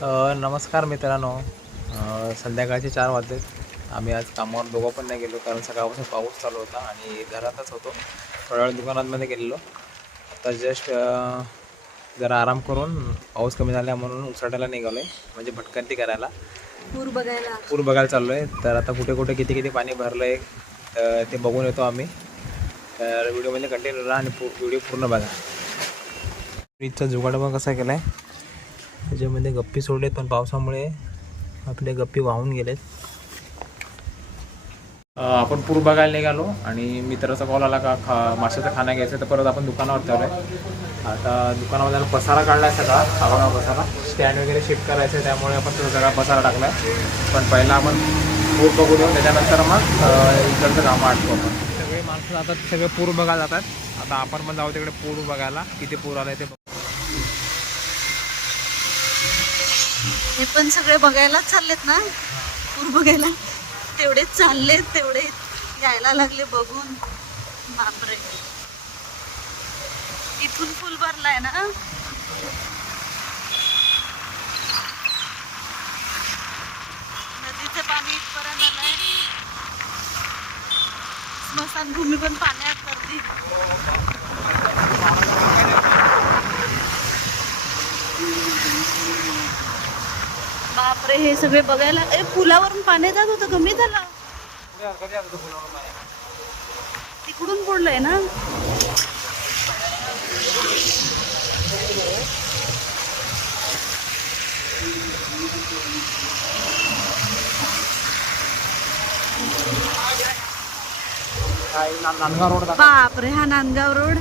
नमस्कार मित्रांनो. संध्याकाळचे चार वाजलेत. आम्ही आज कामावर दोघं पण नाही गेलो कारण सकाळपासून पाऊस चालू होता आणि घरातच होतो. थोड्या वेळ दुकानांमध्ये गेलेलो. आता जस्ट जरा आराम करून पाऊस कमी झाला म्हणून उसळायला निघालो आहे म्हणजे भटकंती करायला. पूर बघायला. पूर बघायला चाललो आहे तर आता कुठे कुठे किती किती पाणी भरलं आहे तर ते बघून येतो आम्ही. तर व्हिडिओमध्ये कंटिन्यू राहा आणि व्हिडिओ पूर्ण बघा. फ्रीजचा जुगाड पण कसा केला आहे त्याच्यामध्ये गप्पी सोडलेत पण पावसामुळे आपले गप्पी वाहून गेलेत. आपण पूर बघायला निघालो आणि मित्राचा कॉल आला का खा माशाचा खाना घ्यायचा तर परत आपण दुकानावर चालू आहे आता दुकानामध्ये पसारा काढला आहे सगळा हवा पसारा. स्टँड वगैरे शिफ्ट करायचं आहे त्यामुळे आपण तो सगळा पसारा टाकला आहे पण पहिला आपण पूर बघू देऊ. त्याच्यानंतर मग इकडचं कामं आटतो आपण. सगळे माणसं जातात सगळे पूर बघायला जातात. आता आपण पण जाऊ तिकडे पूर बघायला. किती पूर आलाय ते हे पण सगळे बघायलाच चाललेत ना? पूर बघायला? तेवढे चाललेत तेवढे यायला लागले बघून. बापरे. इथून फुल भरलाय ना? नदीचं पाणी इथपर्यंत आलंय. स्मशानभूमी पण पाण्यात करते बापरे हे सगळे बघायला ए पुलावरून पाणी जात होतं कमी झालं तिकडून पडलंय ना? बापरे हा नांदगाव रोड.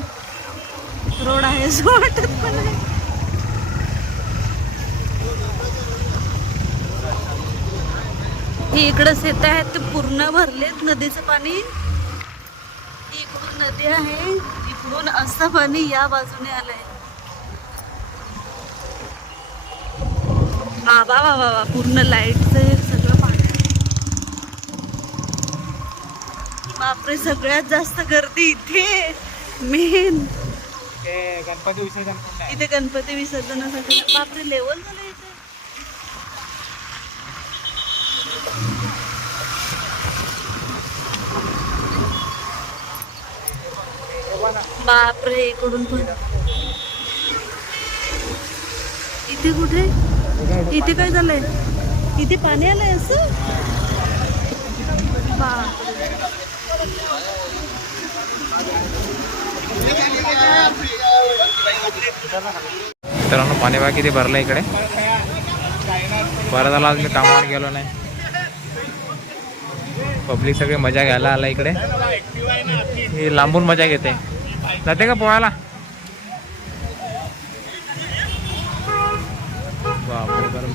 रोड आहे असं वाटत पण हे इकडं शेत आहेत. ते पूर्ण भरलेत नदीचं पाणी. ही इकडून नदी आहे. इकडून असं पाणी या बाजूने आलंय. बाबा बाबा बाबा पूर्ण लाईटचं सगळं पाणी बापरे सगळ्यात जास्त गर्दी इथे. मेन गणपती विसर्जन. इथे गणपती विसर्जनासाठी. बापरे लेवल झालं इथे. बापरे इकडून पण. इथे कुठे? इथे काय झालंय? इथे पाणी आलंय असं? बापरे. मित्रांनो पाणी बाकी ते भरलं इकडे. बरं झालं आज मी कामावर गेलो नाही. पब्लिक सगळी मजा घ्यायला आला इकडे. ही लांबून मजा घेते. जाते का पोहायला? गरम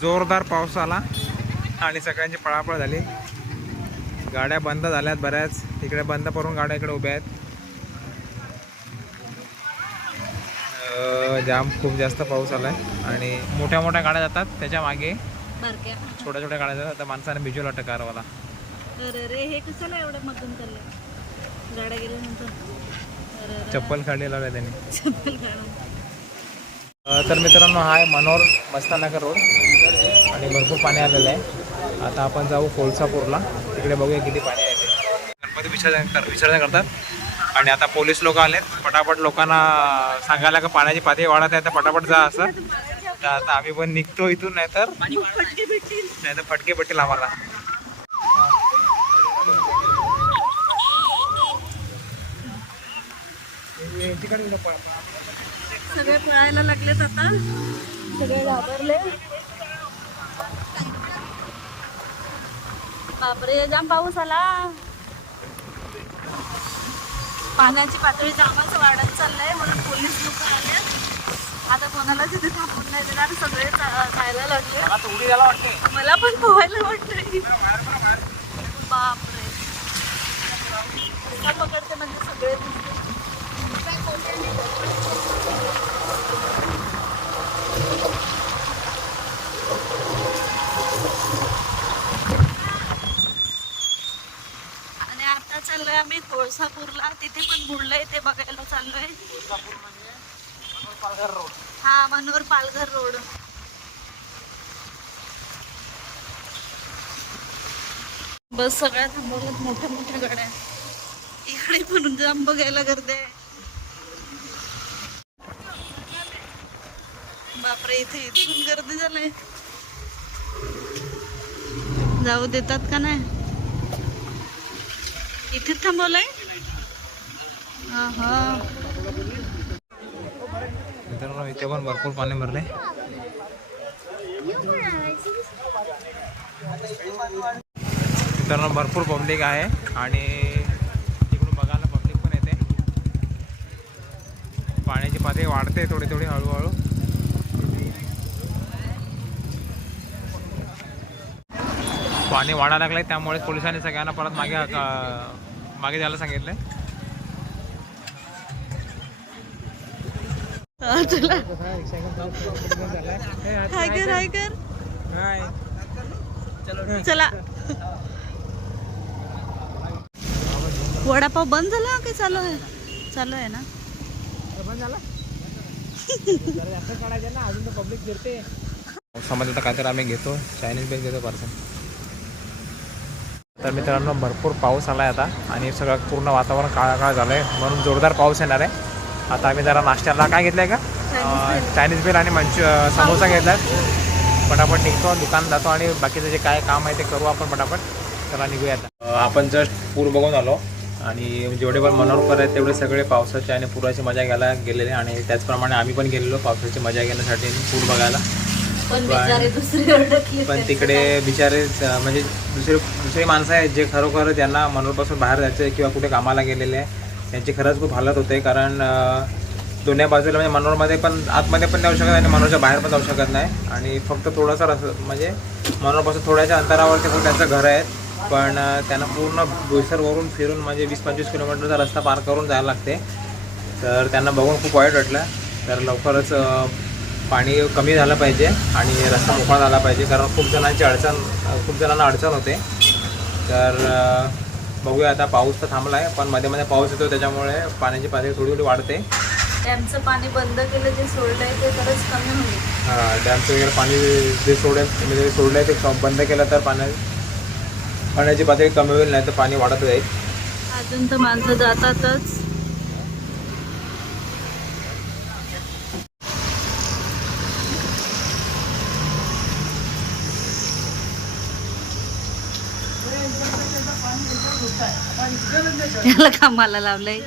जोरदार पाऊस आला आणि सगळ्यांची पळापळ झाली. गाड्या बंद झाल्यात बऱ्याच. इकडे बंद पडून गाड्या इकडे उभ्या आहेत. जाम खूप जास्त पाऊस आलाय. आणि मोठ्या मोठ्या गाड्या जातात त्याच्यामागे. छोट्या छोट्या गाड्या जातात. तर माणसाने भिजवला वाटतं कारवाला. चप्पल काढली लावल्या त्यांनी. तर मित्रांनो हा आहे मनोर मस्तानगर रोड. आणि भरपूर पाणी आलेलं आहे. आता आपण जाऊ कोळसापूरला. तिकडे बघूया किती पाणी आहे ते. गणपती विसर्जन कर विसर्जन करतात. आणि आता पोलीस लोक आलेत. पटापट लोकांना सांगायला का पाण्याची पातळी वाढत आहे तर पटापट जा असं. तर आता आम्ही पण निघतो इथून नाही तर फटके नाही तर फटके पडतील आम्हाला. सगळे पळायला लागलेत आता. सगळे घाबरले. बापरे जाम पाऊस आला. पाण्याची पातळी जामच वाढत चाललंय म्हणून पोलीस लोक आले आता कोणाला तिथे थांबून नाही देणार सगळे जायला लागले. वाटते. मला पण पोहायला वाटतंय. बापरे. पकडते म्हणजे सगळे कोळसापूरला तिथे पण बुडलंय ते बघायला चाललोय. हा मनोहर पालघर रोड. बस सगळ्या थांबवल्यात मोठ्या मोठ्या गाड्या. इकडे पण जाम बघायला गर्दी आहे. बापरे इथे इथून गर्दी झालंय. जाऊ देतात का नाही? इथेच थांबवलंय? मित्रांनो इथे पण भरपूर पाणी भरले. मित्रांनो भरपूर पब्लिक आहे आणि तिकडून बघायला पब्लिक पण येते. पाण्याची पातळी वाढते थोडी थोडी हळूहळू. पाणी वाढायला लागलंय त्यामुळे पोलिसांनी सगळ्यांना परत मागे मागे जायला सांगितलंय. चला. हाय कर हाय कर. चला. वडापाव बंद झाला काय चालू आहे? चालू आहे ना? पावसामध्ये तर आम्ही घेतो. चायनीज बेल घेतो पार्सल तर मित्रांनो भरपूर पाऊस आला आहे आता आणि सगळं पूर्ण वातावरण काळा काळ झालं आहे म्हणून जोरदार पाऊस येणार आहे. आता आम्ही जरा नाश्त्याला काय घेतलं आहे का चायनीज बेल आणि मंचू समोसा घेतलात पटापट निघतो दुकान जातो आणि बाकीचं जे काय काम आहे ते करू आपण पटापट. चला निघूया आता. अं, आपण जस्ट पूर बघून आलो आणि जेवढे पण मनोरकर आहेत तेवढे सगळे पावसाची आणि पुराची मजा घ्यायला गेलेले आणि त्याचप्रमाणे आम्ही पण गेलेलो पावसाची मजा घेण्यासाठी पूर बघायला. पण तिकडे बिचारे म्हणजे दुसरे दुसरी माणसं आहेत जे खरोखर ज्यांना मनोरपासून बाहेर जायचं आहे किंवा कुठे कामाला गेलेले आहे. त्यांची खरंच खूप हालत होते कारण दोन्ही बाजूला म्हणजे मनोरमध्ये पण आतमध्ये पण जाऊ शकत नाही आणि मनोरच्या बाहेर पण जाऊ शकत नाही. आणि फक्त थोडंसं रस म्हणजे मनोरपासून थोड्याशा अंतरावरती फक्त त्यांचं घर आहे पण त्यांना पूर्ण बोईसरवरून फिरून म्हणजे वीस पंचवीस किलोमीटरचा रस्ता पार करून जायला लागते. तर त्यांना बघून खूप वाईट वाटलं. तर लवकरच पाणी कमी झालं पाहिजे आणि रस्ता मोकळा झाला पाहिजे कारण खूप जणांची अडचण खूप जणांना अडचण होते. तर बघूया आता पाऊस तर थांबला आहे पण मध्ये मध्ये पाऊस येतो त्याच्यामुळे पाण्याची पातळी थोडी थोडी वाढते. डॅमचं पाणी बंद केलं जे सोडलंय ते कमी होईल. डॅमचं वगैरे पाणी जे सोडेल म्हणजे सोडलं आहे ते बंद केलं तर पाण्या पाण्याची पातळी कमी होईल नाही तर पाणी वाढत जाईल अजून तर माणसं जातातच. याला कामाला लावलंय.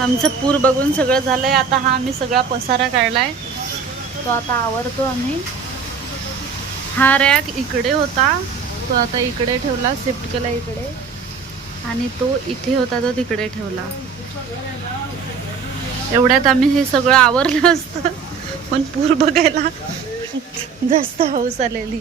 आमचं पूर बघून सगळं झालंय. आता हा आम्ही सगळा पसारा काढलाय. तो आता आवरतो आम्ही. हा रॅक इकडे होता. तो आता इकडे ठेवला शिफ्ट केला इकडे. आणि तो इथे होता तो तिकडे ठेवला. एवढ्यात आम्ही हे सगळं आवरलं असतं. पण पूर बघायला जास्त हौस आलेली.